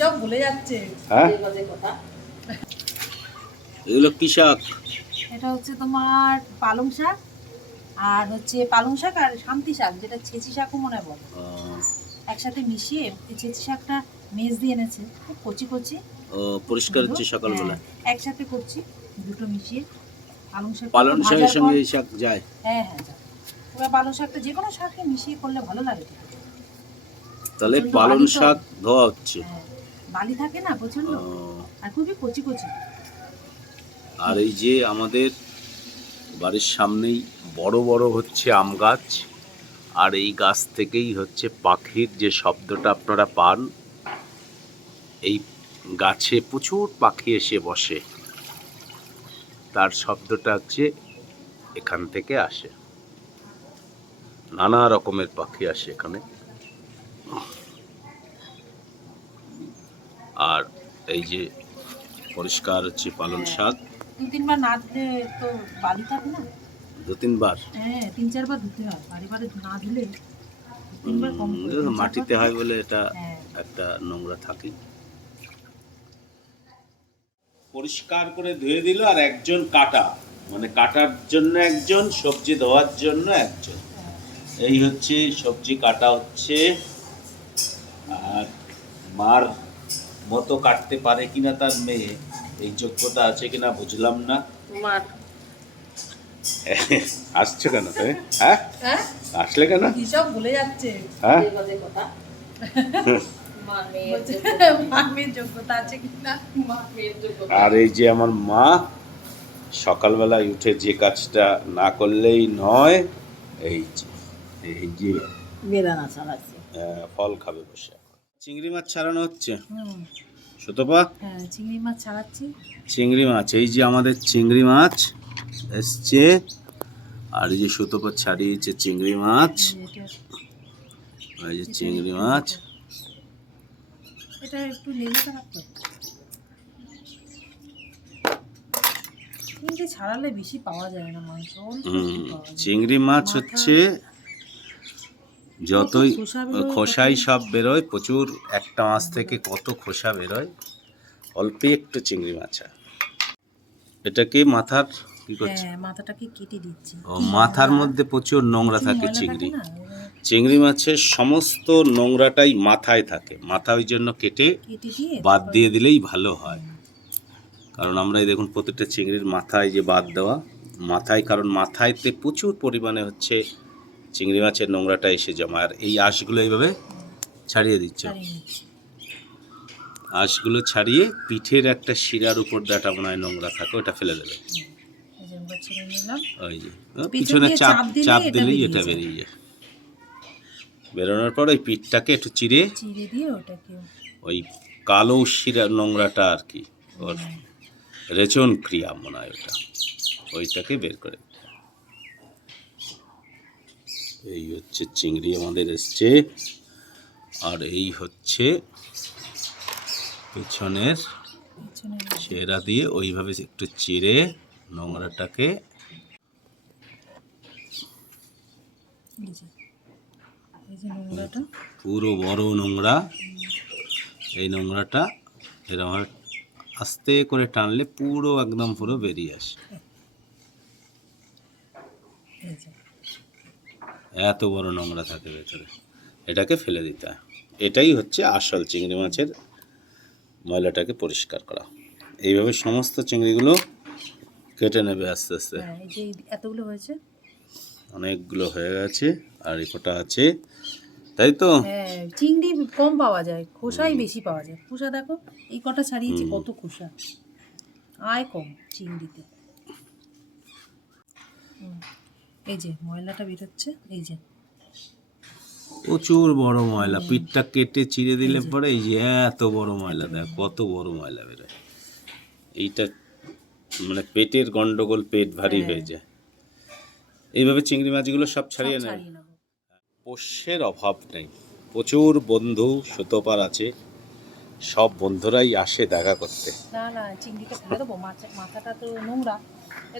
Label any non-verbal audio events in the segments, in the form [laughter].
সব ভুলে যাচ্ছে। হ্যাঁ? এগুলো কি শাক? এটা হচ্ছে তোমার পালং শাক আর হচ্ছে পালং শাক আর শান্তি শাক যেটা ছেঁচি শাকও মনে হয় বলে। একসাথে মিশিয়ে এই ছেঁচি শাকটা মেজ দিয়ে এনেছে খুব কচি কচি। ও, পরিষ্কার হচ্ছে সকালবেলা? হ্যাঁ, একসাথে করছি দুটো মিশিয়ে পালং শাক পালন শাকের সঙ্গে এই শাক যায়? হ্যাঁ হ্যাঁ যাবে। এবার পালং শাকটা যে কোনো শাকে মিশিয়ে করলে ভালো লাগে। তাহলে পালন শাক ধোয়া হচ্ছে। হ্যাঁ। বালি থাকে না প্রচণ্ড আর খুবই কচি কচি। আর এই যে আমাদের বাড়ির সামনেই বড় বড় হচ্ছে আম গাছ আর এই গাছ থেকেই হচ্ছে পাখির যে শব্দটা আপনারা পান এই গাছে প্রচুর পাখি এসে বসে। তার শব্দটা হচ্ছে এখান থেকে আসে। নানা রকমের পাখি আসে এখানে আর এই যে পরিষ্কার হচ্ছে পালন শাক। দু তিনবার না ধুলে তো বালি থাকে না? দু তিনবার হ্যাঁ তিন চারবার ধুতে হয়। না ধুলে মাটিতে হয় বলে এটা হ্যাঁ। একটা নোংরা থাকে। পরিষ্কার করে ধুয়ে দিল আর একজন কাটা। মানে কাটার জন্য একজন সবজি ধোয়ার জন্য একজন। হ্যাঁ। এই হচ্ছে সবজি কাটা হচ্ছে। আর মার মতো কাটতে পারে কিনা তার মেয়ে এই যোগ্যতা আছে কিনা বুঝলাম না। [laughs] আসছে কেন? হ্যাঁ? হ্যাঁ? আসলে কেন? সব ভুলে যাচ্ছে? হ্যাঁ? [laughs] আর এই যে আমার মা সকালবেলায় উঠে যে কাজটা না করলেই নয় এই যে এই যে বেদানা ফল খাবে বসে। চিংড়ি মাছ ছাড়ানো হচ্ছে? সুতপা? হ্যাঁ চিংড়ি মাছ ছাড়াচ্ছি। চিংড়ি মাছ এই যে আমাদের চিংড়ি মাছ এসছে আর এই যে সুতপা ছাড়িয়েছে চিংড়ি মাছ। এই যে চিংড়ি মাছ। এটা একটু লেবুটা রাখতো চিংড়ি ছাড়ালে বেশি পাওয়া যায় না মাংস। চিংড়ি মাছ হচ্ছে যতই খোসাই সব বেরোয় প্রচুর একটা মাছ থেকে কত খোসা বেরোয় অল্পই একটু চিংড়ি মাছ হয়। এটা কি মাথার কি করছে? হ্যাঁ মাথাটাকে কেটে দিচ্ছি। ও মাথার মধ্যে প্রচুর নোংরা থাকে চিংড়ি। চিংড়ি মাছের সমস্ত নোংরাটাই মাথায় থাকে। মাথা ওই জন্য কেটে কেটে বাদ দিয়ে দিলেই ভালো হয়। কারণ আমরা এই দেখুন প্রত্যেকটা চিংড়ির মাথায় যে বাদ দেওয়া মাথায় কারণ মাথায়তে প্রচুর পরিমাণে হচ্ছে চিংড়ি মাছের নোংরাটা এসে জমা। আর এই আঁশগুলো এইভাবে ছাড়িয়ে দিচ্ছে। আঁশগুলো ছাড়িয়ে পিঠের একটা শিরার উপর দাটা মনে হয় নোংরা থাকে ওটা ফেলে দেবে। ওই যে পিছনে চাপ চাপ দিলেই এটা বেরিয়ে যায়। বেরোনোর পর ওই পিঠটাকে একটু ওটাকে ওই কালো শিরা নোংরাটা আর কি ওর রেচন ক্রিয়া মনে হয় ওটা। ওইটাকে বের করে। এই হচ্ছে চিংড়ি আমাদের এসছে। আর এই হচ্ছে পেছনের পিছনে চেরা দিয়ে ওইভাবে একটু চিড়ে নোংরাটাকে পুরো বড় নোংরা। এই নোংরাটা এরকম আস্তে করে টানলে পুরো একদম পুরো বেরিয়ে আসে। এত বড় নোংরা থাকে ভেতরে। এটাকে ফেলে দিতে হয়। এটাই হচ্ছে আসল চিংড়ি মাছের ময়লাটাকে পরিষ্কার করা। এইভাবে সমস্ত চিংড়িগুলো কেটে নেবে আস্তে আস্তে। হ্যাঁ এতগুলো হয়েছে? অনেকগুলো হয়ে গেছে আর এই কটা আছে। তাই তো? হ্যাঁ চিংড়ি কম পাওয়া যায় খোসাই বেশি পাওয়া যায়। খোসা দেখো এই কটা ছাড়িয়েছি কত খোসা। আয় কম চিংড়িতে। এই যে ময়লাটা বেরোচ্ছে এই যে। প্রচুর বড় ময়লা পিঠটা কেটে চিড়ে দিলে পরে এই যে এত বড় ময়লা দেখ কত বড় ময়লা বেরোয়। এইটা মানে পেটের গন্ডগোল পেট ভারী হ্যাঁ। হয়ে যায়। এইভাবে চিংড়ি মাছগুলো সব ছাড়িয়ে নেয় পোষ্যের অভাব নেই। প্রচুর বন্ধু সুতোপার আছে। সব বন্ধুরাই আসে দেখা করতে। না না চিংড়িটা ফেলে দেবো। মাথাটা তো নোংরা।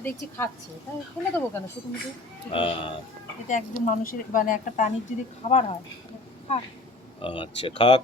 দেখছি খাচ্ছে। তাই ফেলে দেবো কেন? শুধু মুখে এটা একজন মানুষের মানে একটা প্রাণীর যদি খাবার হয় খাক। আচ্ছা খাক।